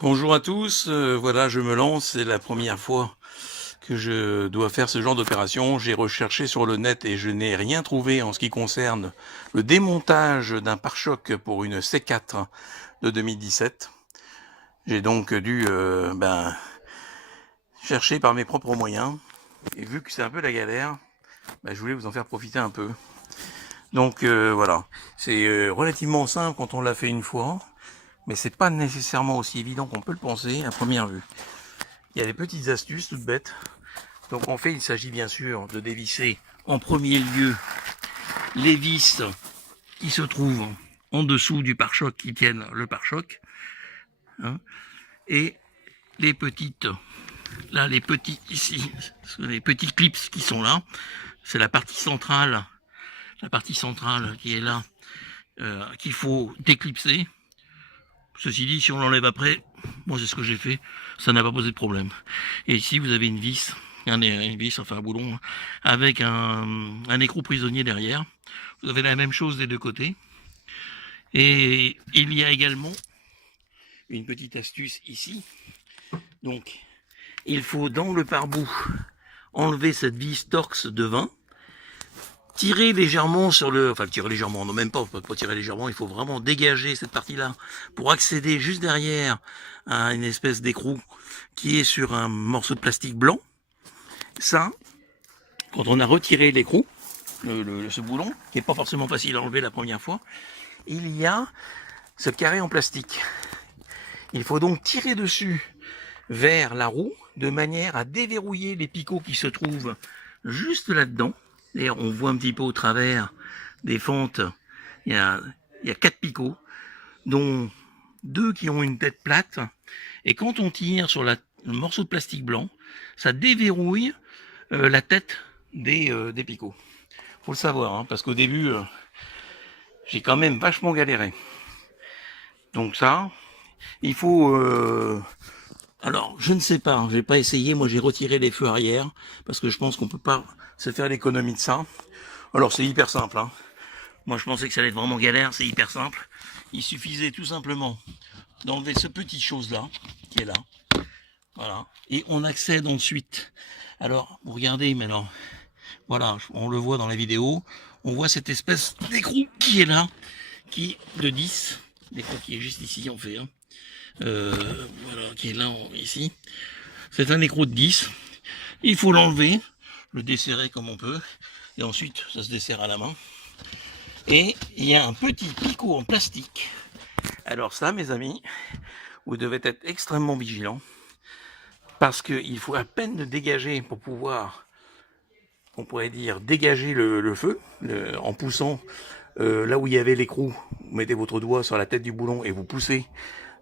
Bonjour à tous, voilà je me lance, c'est la première fois que je dois faire ce genre d'opération. J'ai recherché sur le net et je n'ai rien trouvé en ce qui concerne le démontage d'un pare-choc pour une C4 de 2017. J'ai donc dû chercher par mes propres moyens et vu que c'est un peu la galère, je voulais vous en faire profiter un peu. Donc voilà, c'est relativement simple quand on l'a fait une fois, mais c'est pas nécessairement aussi évident qu'on peut le penser à première vue. Il y a des petites astuces toutes bêtes. Donc en fait, il s'agit bien sûr de dévisser en premier lieu les vis qui se trouvent en dessous du pare-choc qui tiennent le pare-choc, hein, et les petites, là les petits ici, les petits clips qui sont là, c'est la partie centrale qui est là, qu'il faut déclipser. Ceci dit, si on l'enlève après, moi c'est ce que j'ai fait, ça n'a pas posé de problème. Et ici vous avez une vis, enfin un boulon, avec un écrou prisonnier derrière. Vous avez la même chose des deux côtés. Et il y a également une petite astuce ici. Donc, il faut dans le pare-bout enlever cette vis Torx de 20, tirer légèrement sur le... Enfin, tirer légèrement, non même pas tirer légèrement, il faut vraiment dégager cette partie-là pour accéder juste derrière à une espèce d'écrou qui est sur un morceau de plastique blanc. Ça, quand on a retiré l'écrou, ce boulon, qui n'est pas forcément facile à enlever la première fois, il y a ce carré en plastique. Il faut donc tirer dessus vers la roue de manière à déverrouiller les picots qui se trouvent juste là-dedans. D'ailleurs, on voit un petit peu au travers des fentes, il y a 4 picots, dont 2 qui ont une tête plate. Et quand on tire sur le morceau de plastique blanc, ça déverrouille la tête des picots. Faut le savoir, hein, parce qu'au début, j'ai quand même vachement galéré. Donc ça, il faut... alors, je ne sais pas, hein, j'ai pas essayé, moi j'ai retiré les feux arrière, parce que je pense qu'on peut pas se faire l'économie de ça. Alors c'est hyper simple, hein. Moi je pensais que ça allait être vraiment galère, c'est hyper simple. Il suffisait tout simplement d'enlever ce petit chose-là, qui est là, voilà, et on accède ensuite. Alors, vous regardez, mais alors, voilà, on le voit dans la vidéo, on voit cette espèce d'écrou qui est là, qui de 10, l'écrou qui est juste ici en fait, hein. Voilà, qui est là ici. C'est un écrou de 10. Il faut l'enlever, le desserrer comme on peut, et ensuite ça se desserre à la main. Et il y a un petit picot en plastique. Alors ça, mes amis, vous devez être extrêmement vigilants, parce qu'il faut à peine le dégager pour pouvoir, on pourrait dire, dégager le feu, en poussant là où il y avait l'écrou. Vous mettez votre doigt sur la tête du boulon et vous poussez.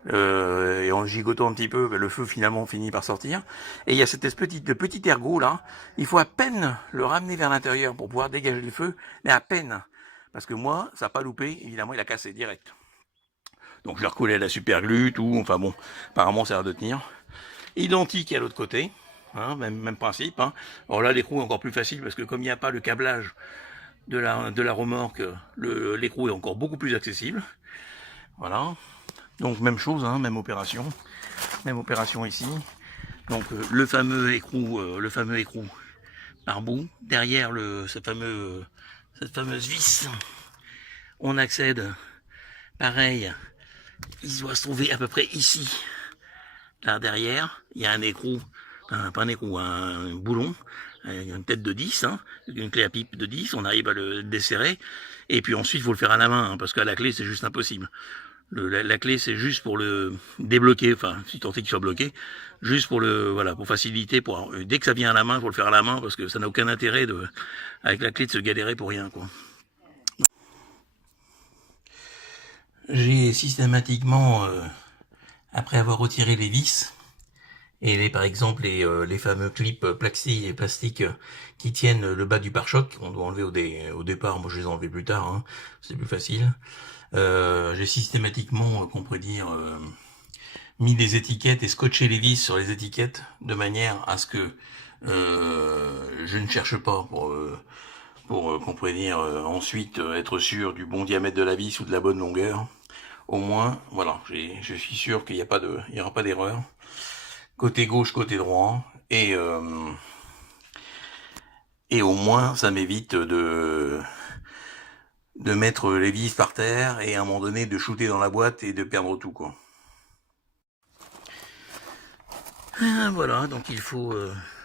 Et en gigotant un petit peu, le feu finalement finit par sortir. Et il y a cette espèce de petit ergot là, il faut à peine le ramener vers l'intérieur pour pouvoir dégager le feu, mais à peine. Parce que moi, ça n'a pas loupé, évidemment il a cassé direct. Donc je l'ai recollé à la super glue, tout, enfin bon, apparemment ça a l'air de tenir. Identique à l'autre côté, hein, même principe. Hein. Alors là l'écrou est encore plus facile parce que comme il n'y a pas le câblage de la remorque, l'écrou est encore beaucoup plus accessible. Voilà. Donc même chose, hein, même opération ici. Donc le fameux écrou par bout, derrière cette fameuse vis, on accède, pareil, il doit se trouver à peu près ici, là derrière, il y a un écrou, pas un écrou, un boulon, une tête de 10, hein, une clé à pipe de 10, on arrive à le desserrer, et puis ensuite il faut le faire à la main, hein, parce qu'à la clé c'est juste impossible. La clé c'est juste pour le débloquer, enfin si tant est qu'il soit bloqué, juste pour pour faciliter, dès que ça vient à la main, il faut le faire à la main parce que ça n'a aucun intérêt avec la clé de se galérer pour rien, quoi. J'ai systématiquement, après avoir retiré les vis, et par exemple les fameux clips plastiques qui tiennent le bas du pare-choc, qu'on doit enlever au départ, moi je les ai enlevés plus tard, hein, c'est plus facile. J'ai systématiquement, qu'on pourrait dire, mis des étiquettes et scotché les vis sur les étiquettes de manière à ce que je ne cherche pas pour qu'on pourrait dire ensuite être sûr du bon diamètre de la vis ou de la bonne longueur. au moins, voilà, je suis sûr qu'il n'y a pas il y aura pas d'erreur. Côté gauche, côté droit, et au moins ça m'évite de mettre les vis par terre et à un moment donné de shooter dans la boîte et de perdre tout, quoi. Voilà, donc il faut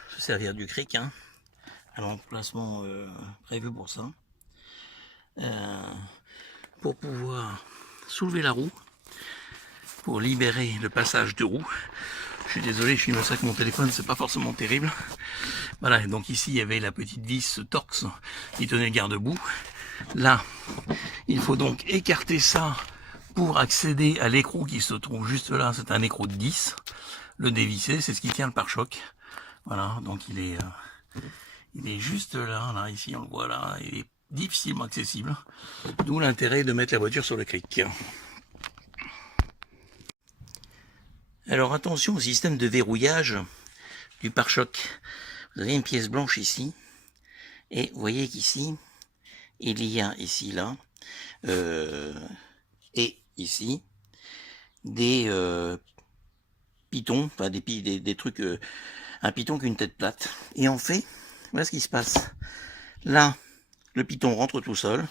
se servir du cric, hein, à l'emplacement prévu pour ça, pour pouvoir soulever la roue, pour libérer le passage de roue. Je suis désolé, je filme ça avec mon téléphone, c'est pas forcément terrible. Voilà, donc ici il y avait la petite vis Torx qui tenait le garde-boue. Là, il faut donc écarter ça pour accéder à l'écrou qui se trouve juste là. C'est un écrou de 10. Le dévisser, c'est ce qui tient le pare-choc. Voilà, donc il est juste là, là, ici on le voit là. Il est difficilement accessible. D'où l'intérêt de mettre la voiture sur le cric. Alors attention au système de verrouillage du pare-choc. Vous avez une pièce blanche ici. Et vous voyez qu'ici, il y a ici, là, et ici, des pitons, enfin des trucs, un piton qui a une tête plate. Et en fait, voilà ce qui se passe. Là, le piton rentre tout seul.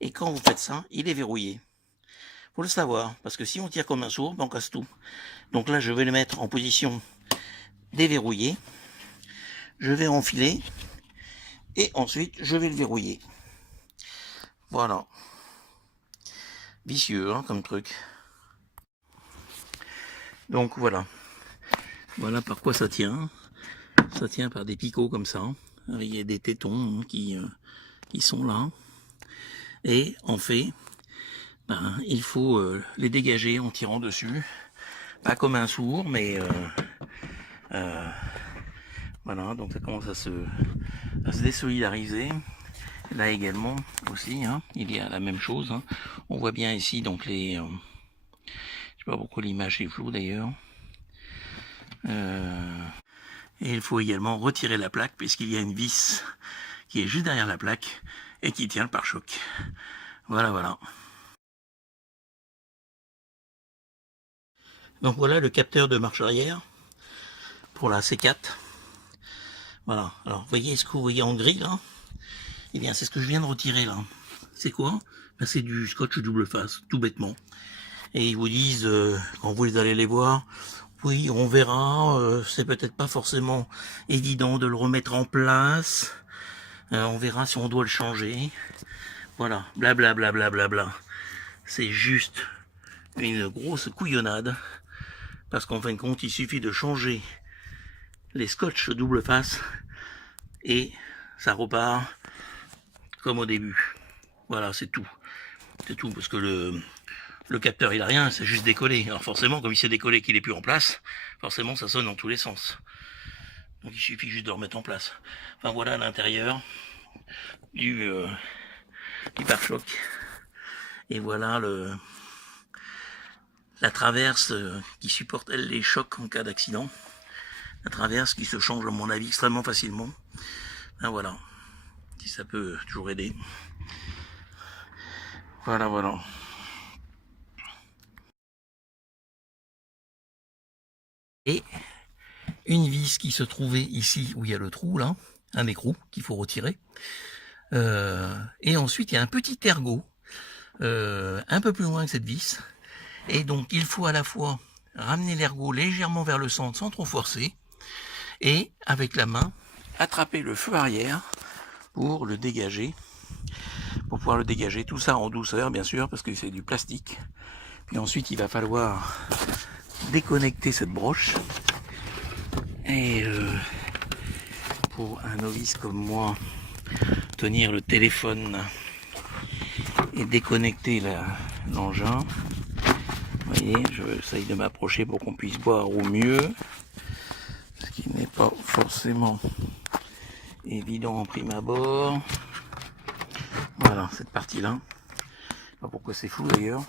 Et quand vous faites ça, il est verrouillé. Faut le savoir, parce que si on tire comme un sourd, on casse tout. Donc là, je vais le mettre en position déverrouillée. Je vais enfiler. Et ensuite, je vais le verrouiller. Voilà. Vicieux, hein, comme truc. Donc voilà. Voilà par quoi ça tient. Ça tient par des picots comme ça. Il y a des tétons, hein, qui sont là. Et en fait, ben, il faut les dégager en tirant dessus. Pas comme un sourd, mais voilà, donc ça commence à se désolidariser. Là également aussi, hein, il y a la même chose. Hein. On voit bien ici donc les... je sais pas pourquoi l'image est floue d'ailleurs. Et il faut également retirer la plaque puisqu'il y a une vis qui est juste derrière la plaque et qui tient le pare-choc. Voilà, voilà. Donc voilà le capteur de marche arrière pour la C4. Voilà, alors vous voyez ce que vous voyez en gris là? Eh bien c'est ce que je viens de retirer là. C'est quoi? Ben, c'est du scotch double face, tout bêtement. Et ils vous disent, quand vous allez les voir, oui on verra, c'est peut-être pas forcément évident de le remettre en place, on verra si on doit le changer. Voilà, blablabla, bla, bla, bla, bla. C'est juste une grosse couillonnade, parce qu'en fin de compte il suffit de changer les scotch double face et ça repart comme au début. Voilà, c'est tout. C'est tout, parce que le capteur il a rien, c'est juste décollé. Alors forcément, comme il s'est décollé qu'il est plus en place, forcément ça sonne dans tous les sens. Donc il suffit juste de le remettre en place. Enfin voilà l'intérieur du pare-choc. Et voilà la traverse qui supporte elle les chocs en cas d'accident. La traverse qui se change à mon avis extrêmement facilement. Ben voilà, si ça peut toujours aider. Voilà, voilà. Et une vis qui se trouvait ici où il y a le trou là, un écrou qu'il faut retirer. Et ensuite il y a un petit ergot un peu plus loin que cette vis. Et donc il faut à la fois ramener l'ergot légèrement vers le centre sans trop forcer. Et avec la main, attraper le feu arrière pour le dégager. Pour pouvoir le dégager, tout ça en douceur bien sûr, parce que c'est du plastique. Puis ensuite il va falloir déconnecter cette broche. Et pour un novice comme moi, tenir le téléphone et déconnecter l'engin. Vous voyez, j'essaye de m'approcher pour qu'on puisse voir au mieux, ce qui n'est pas forcément évident en prime abord. Voilà, cette partie-là. Je sais pas pourquoi c'est flou d'ailleurs.